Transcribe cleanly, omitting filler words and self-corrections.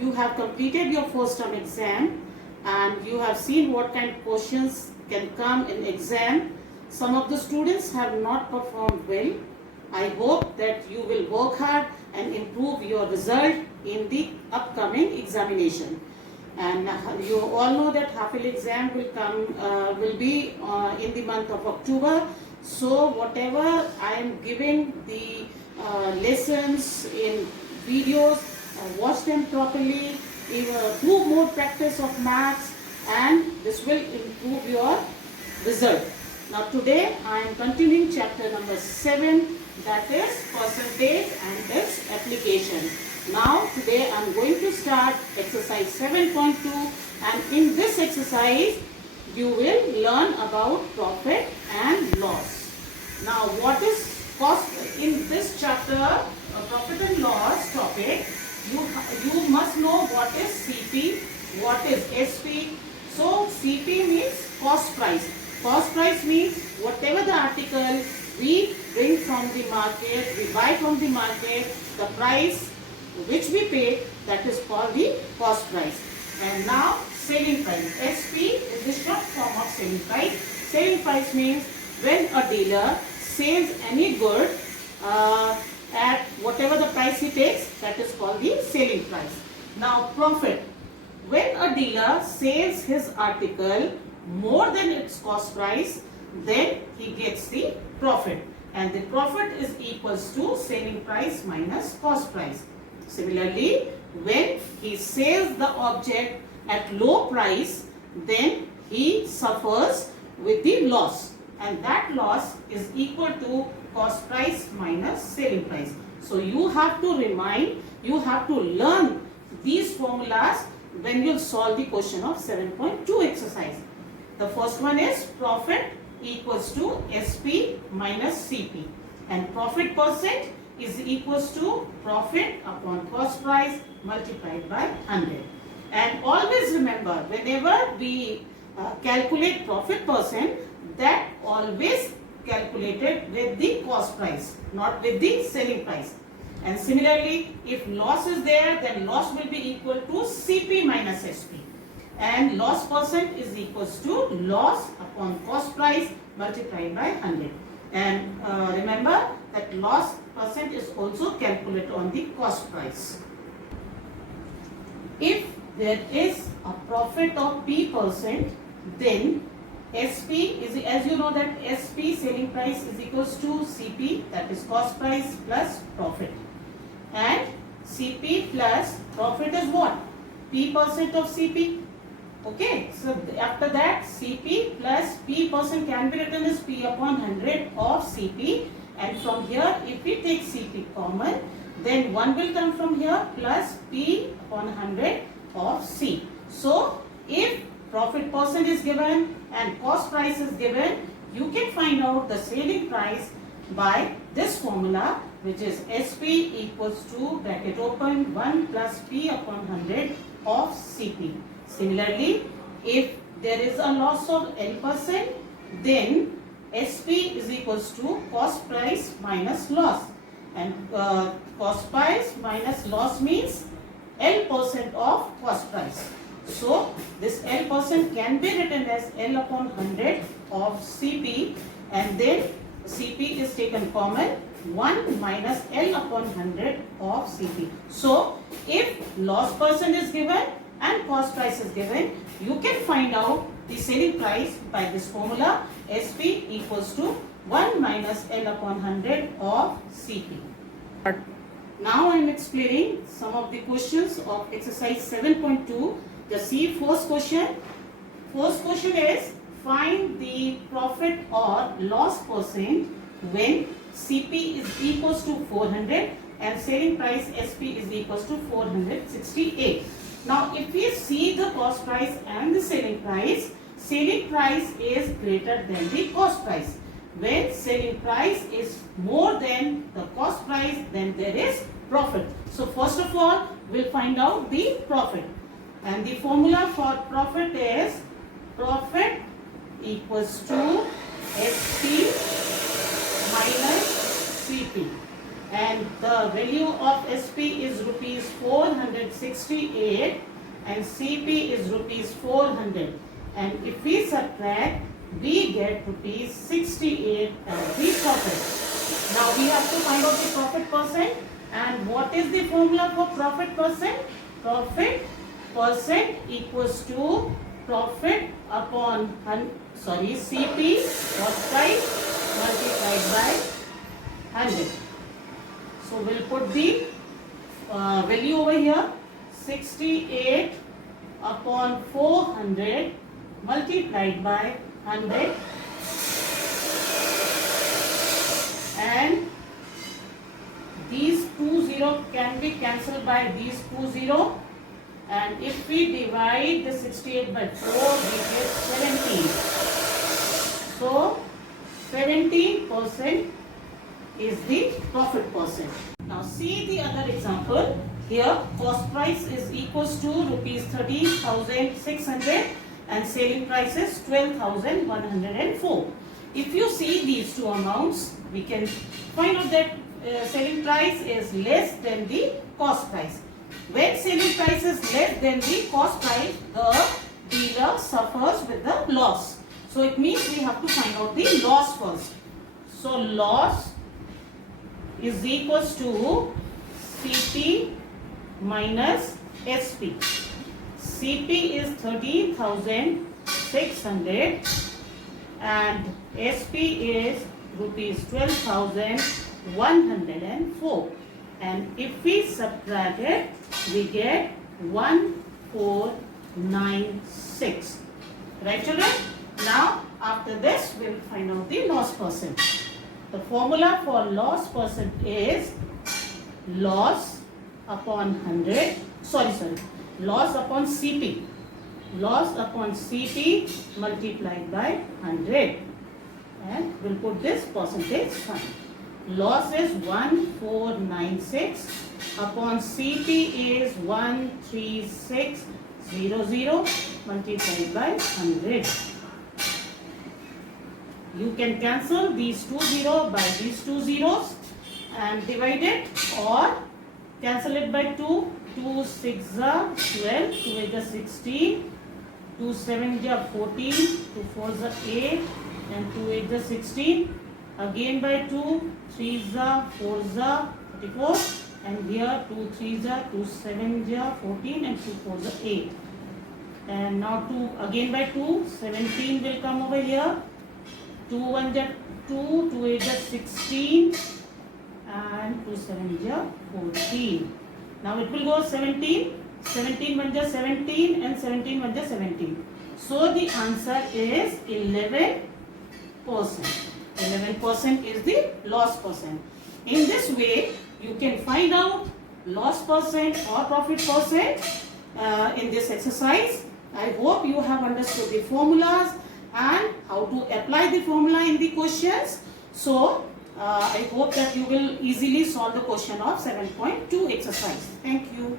you have completed your first term exam and you have seen what kind of questions can come in exam. Some of the students have not performed well. I hope that you will work hard and improve your result in the upcoming examination. And you all know that Hafil exam will be in the month of October. So whatever I am giving the lessons in videos, watch them properly, do more practice of maths, and this will improve your result. Now today I am continuing chapter number 7, that is percentage and its application. Now today I am going to start exercise 7.2, and in this exercise you will learn about profit and loss. Now what is cost in this chapter, profit and loss topic? You must know what is CP, what is SP. So CP means cost price. Cost price means whatever the article we bring from the market, we buy from the market, the price which we pay, that is called the cost price. And now selling price. SP is the short form of selling price. Selling price means when a dealer sells any good at whatever the price he takes, that is called the selling price. Now profit. When a dealer sells his article more than its cost price, then he gets the profit. And the profit is equals to selling price minus cost price. Similarly, when he sells the object at low price, then he suffers with the loss, and that loss is equal to cost price minus selling price. So you have to learn these formulas when you solve the question of 7.2 exercise. The first one is profit equals to SP minus CP, and profit percent is equals to profit upon cost price multiplied by 100. And always remember, whenever we calculate profit percent, that always calculated with the cost price, not with the selling price. And similarly, if loss is there, then loss will be equal to CP minus SP. And loss percent is equals to loss upon cost price multiplied by 100. And remember that loss percent is also calculated on the cost price. If there is a profit of P percent, then SP is, as you know, that SP selling price is equals to CP, that is cost price plus profit. And CP plus profit is what? P percent of CP. Okay, so after that CP plus P percent can be written as P upon 100 of CP, and from here if we take CP common, then 1 will come from here plus P upon 100 of C. So if profit percent is given and cost price is given, you can find out the selling price by this formula, which is SP equals to bracket open 1 plus P upon 100 of CP. Similarly, if there is a loss of L%, then SP is equals to cost price minus loss, and cost price minus loss means L% of cost price. So this L% can be written as L upon 100 of CP, and then CP is taken common, 1 minus L upon 100 of CP. So if loss percent is given and cost price is given, you can find out the selling price by this formula, SP equals to 1 minus L upon 100 of CP. Now I am explaining some of the questions of exercise 7.2. Just see first question. First question is, find the profit or loss percent when CP is equals to 400 and selling price SP is equals to 468. Now if we see the cost price and the selling price is greater than the cost price. When selling price is more than the cost price, then there is profit. So first of all, we'll find out the profit. And the formula for profit is profit equals to SP minus CP. And the value of SP is rupees 468 is 68 and CP is rupees 400. And if we subtract, we get rupees 68 as the profit. Now we have to find out the profit percent. And what is the formula for profit percent? Profit percent equals to profit upon CP, cost price, multiplied by 100. So we'll put the value over here, 68 upon 400 multiplied by 100, and these 20 can be cancelled by these 20, and if we divide the 68 by 4 we get 17. So 17% is the profit percent. Now see the other example. Here cost price is equals to rupees 13,600 and selling price is 12,104. If you see these two amounts, we can find out that selling price is less than the cost price. When selling price is less than the cost price, the dealer suffers with the loss. So it means we have to find out the loss first. So loss is equals to CP minus SP. CP is 13,600 and SP is rupees 12,104. And if we subtract it, we get 1496. Right, children? Now, after this, we will find out the loss percent. The formula for loss percent is loss upon 100. Loss upon CP. Loss upon CP multiplied by 100. And we'll put this percentage sign. Loss is 1496 upon CP is 13600 multiplied by 100. You can cancel these 20 by these 2 zeros and divide it, or cancel it by 2. 2 6 are 12, 2 8 are 16, 2 7 are 14, 2 4 are 8 and 2 8 are 16. Again by 2, 3 are 4 are 34, and here 2 3 are 2 7 are 14 and 2 4 are 8. And now 2 again by 2, 17 will come over here. 2 1 are 2, 2 8 are 16 and 2 7 are 14. Now it will go 17, 17 1 are 17 and 17 1 are 17. So the answer is 11%. 11% is the loss percent. In this way, you can find out loss percent or profit percent in this exercise. I hope you have understood the formulas and how to apply the formula in the questions. So, I hope that you will easily solve the question of 7.2 exercise. Thank you.